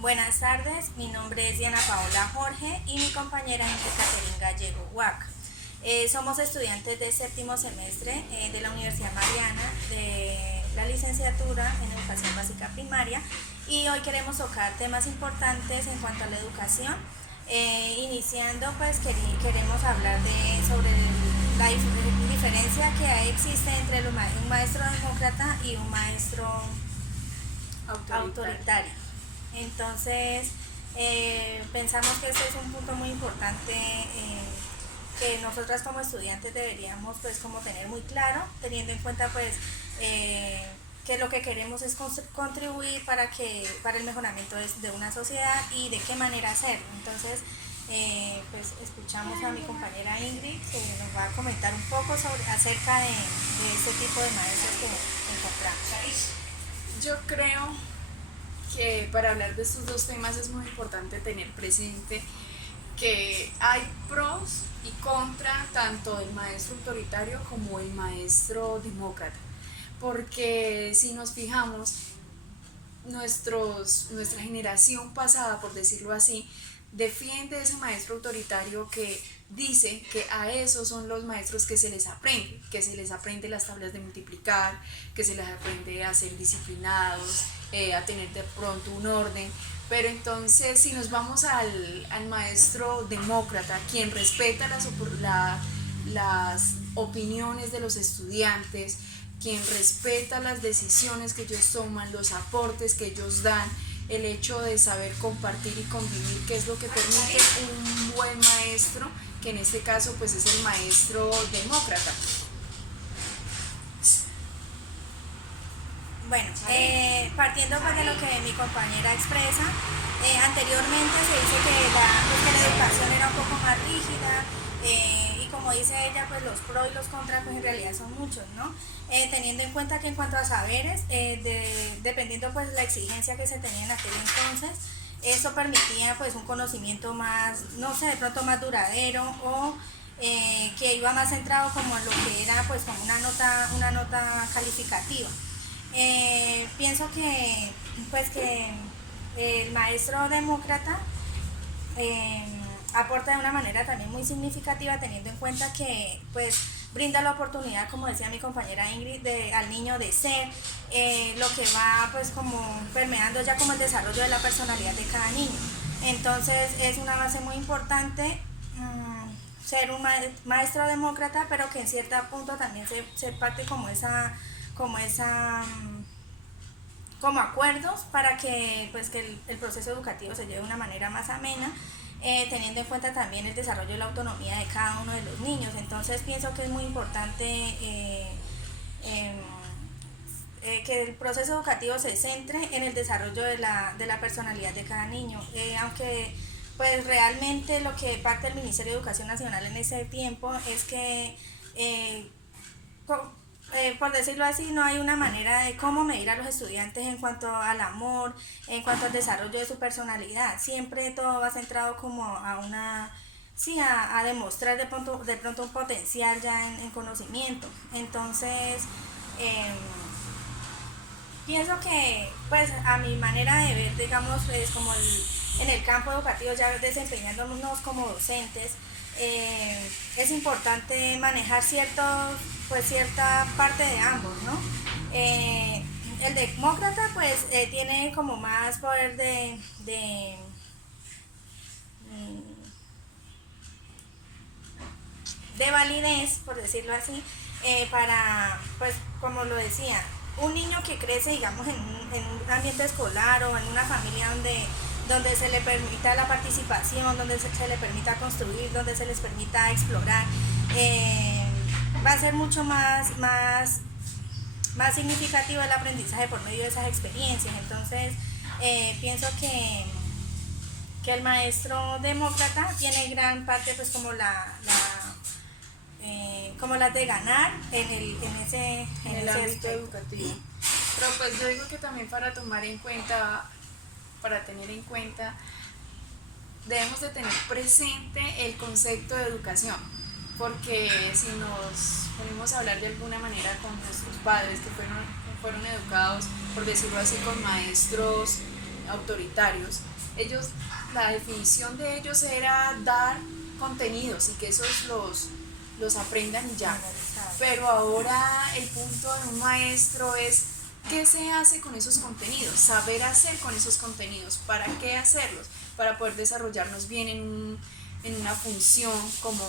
Buenas tardes, mi nombre es Diana Paola Jorge y mi compañera es Catherine Gallego Huac. Somos estudiantes de séptimo semestre de la Universidad Mariana de la licenciatura en Educación Básica Primaria y hoy queremos tocar temas importantes en cuanto a la educación. Iniciando, pues queremos hablar sobre la diferencia que existe entre un maestro demócrata y un maestro autoritario. Entonces, pensamos que este es un punto muy importante que nosotras como estudiantes deberíamos pues como tener muy claro, teniendo en cuenta pues que lo que queremos es contribuir para el mejoramiento de una sociedad y de qué manera hacerlo. Entonces, pues escuchamos a mi compañera Ingrid que nos va a comentar un poco acerca de este tipo de maestros que encontramos. Yo creo que para hablar de estos dos temas es muy importante tener presente que hay pros y contra tanto del maestro autoritario como el maestro demócrata. Porque si nos fijamos, nuestra generación pasada, por decirlo así, defiende ese maestro autoritario que dice que a esos son los maestros que se les aprende las tablas de multiplicar, que se les aprende a ser disciplinados, a tener de pronto un orden. Pero entonces si nos vamos al maestro demócrata, quien respeta las opiniones de los estudiantes, quien respeta las decisiones que ellos toman, los aportes que ellos dan, el hecho de saber compartir y convivir, que es lo que permite un buen maestro, que en este caso pues es el maestro demócrata. Bueno, partiendo pues de lo que mi compañera expresa, anteriormente se dice que la educación era un poco más rígida y como dice ella, pues los pros y los contras pues en realidad son muchos, ¿no? Teniendo en cuenta que en cuanto a saberes, dependiendo pues la exigencia que se tenía en aquel entonces, eso permitía pues un conocimiento más, no sé, de pronto más duradero o que iba más centrado como en lo que era pues como una nota calificativa. Pienso que pues que el maestro demócrata eh, aporta de una manera también muy significativa teniendo en cuenta que pues brinda la oportunidad, como decía mi compañera Ingrid, al niño de ser lo que va pues como permeando ya como el desarrollo de la personalidad de cada niño. Entonces es una base muy importante ser un maestro demócrata, pero que en cierto punto también se parte como esa como acuerdos para que pues que el proceso educativo se lleve de una manera más amena, teniendo en cuenta también el desarrollo de la autonomía de cada uno de los niños. Entonces pienso que es muy importante eh, que el proceso educativo se centre en el desarrollo de la personalidad de cada niño, aunque pues realmente lo que parte del Ministerio de Educación Nacional en ese tiempo es que por decirlo así, no hay una manera de cómo medir a los estudiantes en cuanto al amor, en cuanto al desarrollo de su personalidad. Siempre todo va centrado como a una, sí, a demostrar de pronto un potencial ya en conocimiento. Entonces, eh, pienso que, pues, a mi manera de ver, digamos, es como en el campo educativo, ya desempeñándonos como docentes, es importante manejar cierta parte de ambos, ¿no? El demócrata, pues, tiene como más poder de validez, por decirlo así, pues, como lo decía, un niño que crece, digamos, en un ambiente escolar o en una familia donde se le permita la participación, donde se le permita construir, donde se les permita explorar, va a ser mucho más significativo el aprendizaje por medio de esas experiencias. Entonces, pienso que el maestro demócrata tiene gran parte, pues, como las de ganar en el ámbito educativo. Pero pues yo digo que también para tener en cuenta, debemos de tener presente el concepto de educación, porque si nos ponemos a hablar de alguna manera con nuestros padres que fueron educados, por decirlo así, con maestros autoritarios, ellos, la definición de ellos era dar contenidos y que esos los aprendan y ya. Pero ahora el punto de un maestro es qué se hace con esos contenidos, saber hacer con esos contenidos, para qué hacerlos, para poder desarrollarnos bien en una función como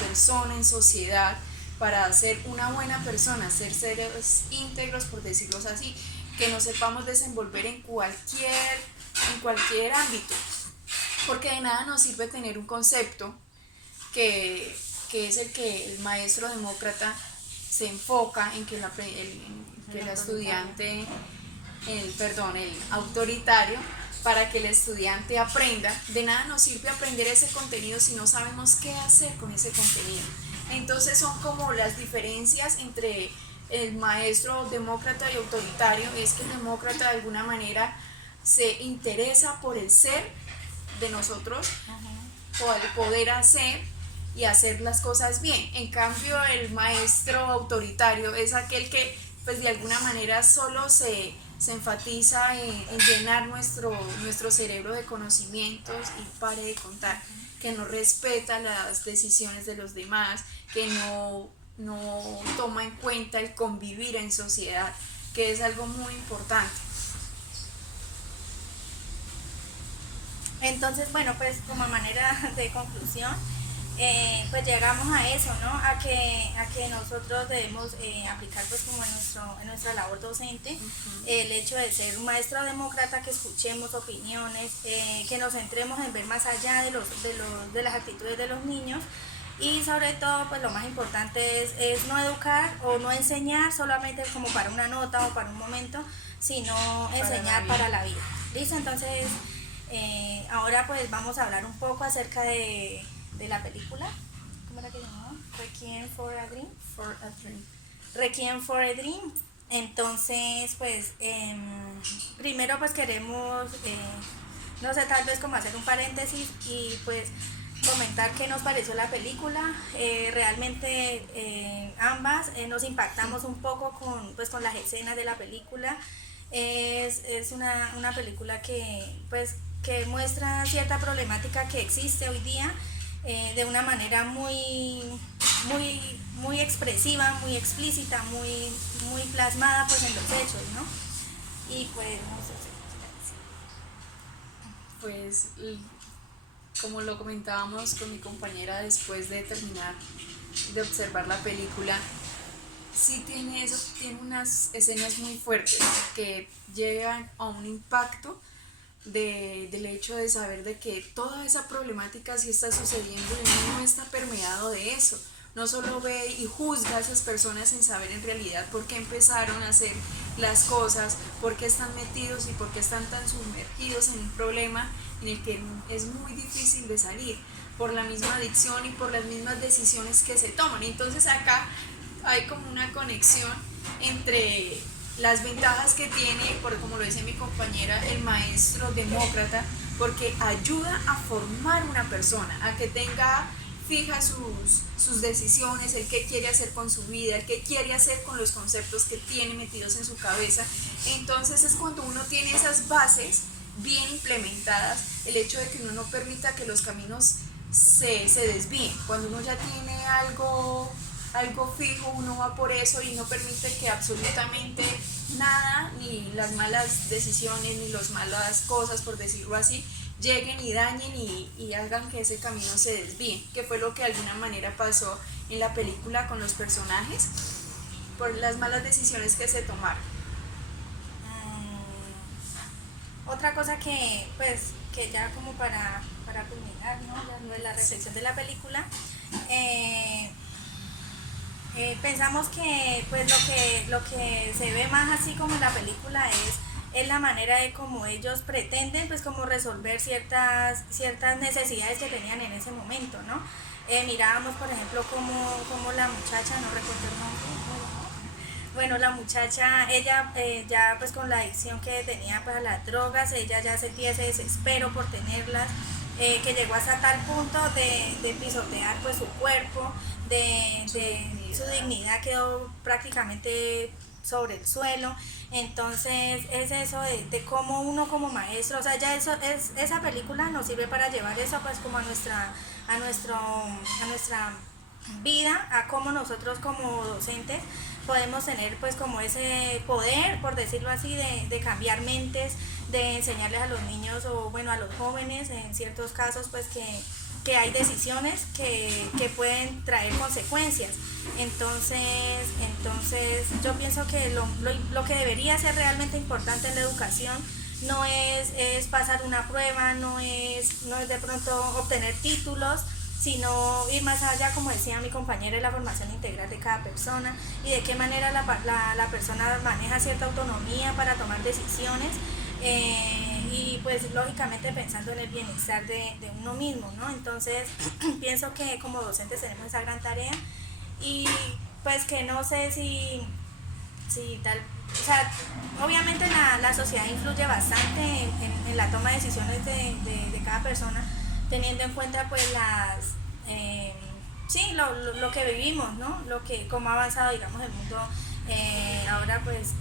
persona en sociedad, para ser una buena persona, ser seres íntegros, por decirlo así, que nos sepamos desenvolver en cualquier ámbito, porque de nada nos sirve tener un concepto que es el que el maestro demócrata se enfoca en que el estudiante, el autoritario, para que el estudiante aprenda. De nada nos sirve aprender ese contenido si no sabemos qué hacer con ese contenido. Entonces son como las diferencias entre el maestro demócrata y autoritario. Es que el demócrata de alguna manera se interesa por el ser de nosotros, por el poder hacer y hacer las cosas bien. En cambio, el maestro autoritario es aquel que pues de alguna manera solo se enfatiza en llenar nuestro cerebro de conocimientos y pare de contar, que no respeta las decisiones de los demás, que no toma en cuenta el convivir en sociedad, que es algo muy importante. Entonces, bueno, pues como manera de conclusión, pues llegamos a eso, ¿no? A que nosotros debemos aplicar pues como en nuestra labor docente, el hecho de ser un maestro demócrata, que escuchemos opiniones, que nos centremos en ver más allá de las actitudes de los niños, y sobre todo pues lo más importante es no educar o no enseñar solamente como para una nota o para un momento, sino enseñar para la vida. ¿Listo? Entonces ahora pues vamos a hablar un poco acerca de la película. ¿Cómo era que llamaba? Requiem for a Dream. Requiem for a Dream. Entonces pues primero pues queremos no sé, tal vez como hacer un paréntesis y pues comentar qué nos pareció la película. Realmente ambas nos impactamos un poco con las escenas de la película. Es una película que muestra cierta problemática que existe hoy día, de una manera muy expresiva, muy explícita, muy plasmada pues en los hechos, ¿no? Y pues no sé si pues como lo comentábamos con mi compañera después de terminar de observar la película, sí tiene unas escenas muy fuertes que llegan a un impacto del hecho de saber de que toda esa problemática sí está sucediendo y uno no está permeado de eso. No solo ve y juzga a esas personas sin saber en realidad por qué empezaron a hacer las cosas, por qué están metidos y por qué están tan sumergidos en un problema en el que es muy difícil de salir, por la misma adicción y por las mismas decisiones que se toman. Entonces acá hay como una conexión entre las ventajas que tiene, como lo dice mi compañera, el maestro demócrata, porque ayuda a formar una persona, a que tenga fija sus decisiones, el qué quiere hacer con su vida, el qué quiere hacer con los conceptos que tiene metidos en su cabeza. Entonces es cuando uno tiene esas bases bien implementadas, el hecho de que uno no permita que los caminos se desvíen. Cuando uno ya tiene algo fijo, uno va por eso y no permite que absolutamente nada, ni las malas decisiones, ni las malas cosas, por decirlo así, lleguen y dañen y hagan que ese camino se desvíe, que fue lo que de alguna manera pasó en la película con los personajes, por las malas decisiones que se tomaron. Otra cosa que ya como para culminar, ¿no? Ya la reflexión de la película, pensamos que pues lo que se ve más así como en la película es la manera de cómo ellos pretenden pues como resolver ciertas necesidades que tenían en ese momento, ¿no? Mirábamos por ejemplo como la muchacha, no recuerdo el nombre, bueno, la muchacha, ella ya pues con la adicción que tenía pues a las drogas, ella ya sentía ese desespero por tenerlas, que llegó hasta tal punto de pisotear pues su cuerpo, de su dignidad quedó prácticamente sobre el suelo. Entonces es eso de cómo uno como maestro, o sea, ya eso es, esa película nos sirve para llevar eso pues como a nuestra vida, a cómo nosotros como docentes podemos tener pues como ese poder, por decirlo así, de cambiar mentes, de enseñarles a los niños o bueno a los jóvenes en ciertos casos pues que hay decisiones que pueden traer consecuencias. Entonces yo pienso que lo que debería ser realmente importante en la educación no es pasar una prueba, no es de pronto obtener títulos, sino ir más allá, como decía mi compañera, de la formación integral de cada persona y de qué manera la persona maneja cierta autonomía para tomar decisiones, y pues lógicamente pensando en el bienestar de uno mismo, ¿no? Entonces pienso que como docentes tenemos esa gran tarea y pues que no sé si tal, o sea, obviamente la sociedad influye bastante en la toma de decisiones de cada persona, teniendo en cuenta pues sí, lo que vivimos, ¿no? Cómo ha avanzado, digamos, el mundo ahora pues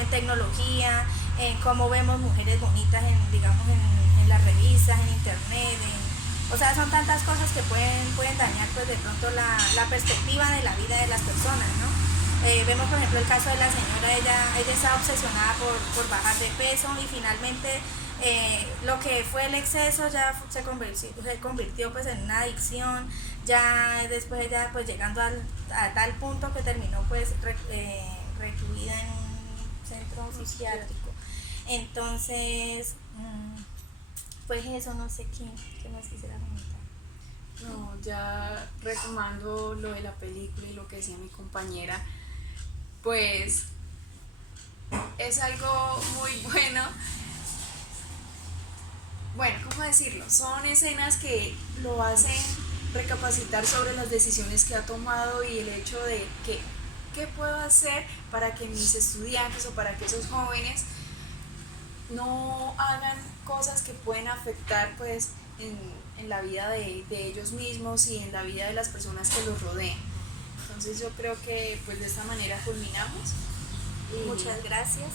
en tecnología, en cómo vemos mujeres bonitas digamos, en las revistas, en internet, o sea, son tantas cosas que pueden dañar pues de pronto la perspectiva de la vida de las personas, ¿no? Vemos por ejemplo el caso de la señora, ella está obsesionada por bajar de peso y finalmente lo que fue el exceso ya se convirtió pues en una adicción, ya después ella pues llegando a tal punto que terminó pues recluida en un centro psiquiátrico. Entonces, pues eso, no sé qué más quisiera comentar. No, ya retomando lo de la película y lo que decía mi compañera, pues es algo muy bueno. Bueno, ¿cómo decirlo? Son escenas que lo hacen recapacitar sobre las decisiones que ha tomado y el hecho de que qué puedo hacer para que mis estudiantes o para que esos jóvenes no hagan cosas que pueden afectar pues en la vida de ellos mismos y en la vida de las personas que los rodean. Entonces yo creo que pues de esta manera culminamos. Muchas gracias.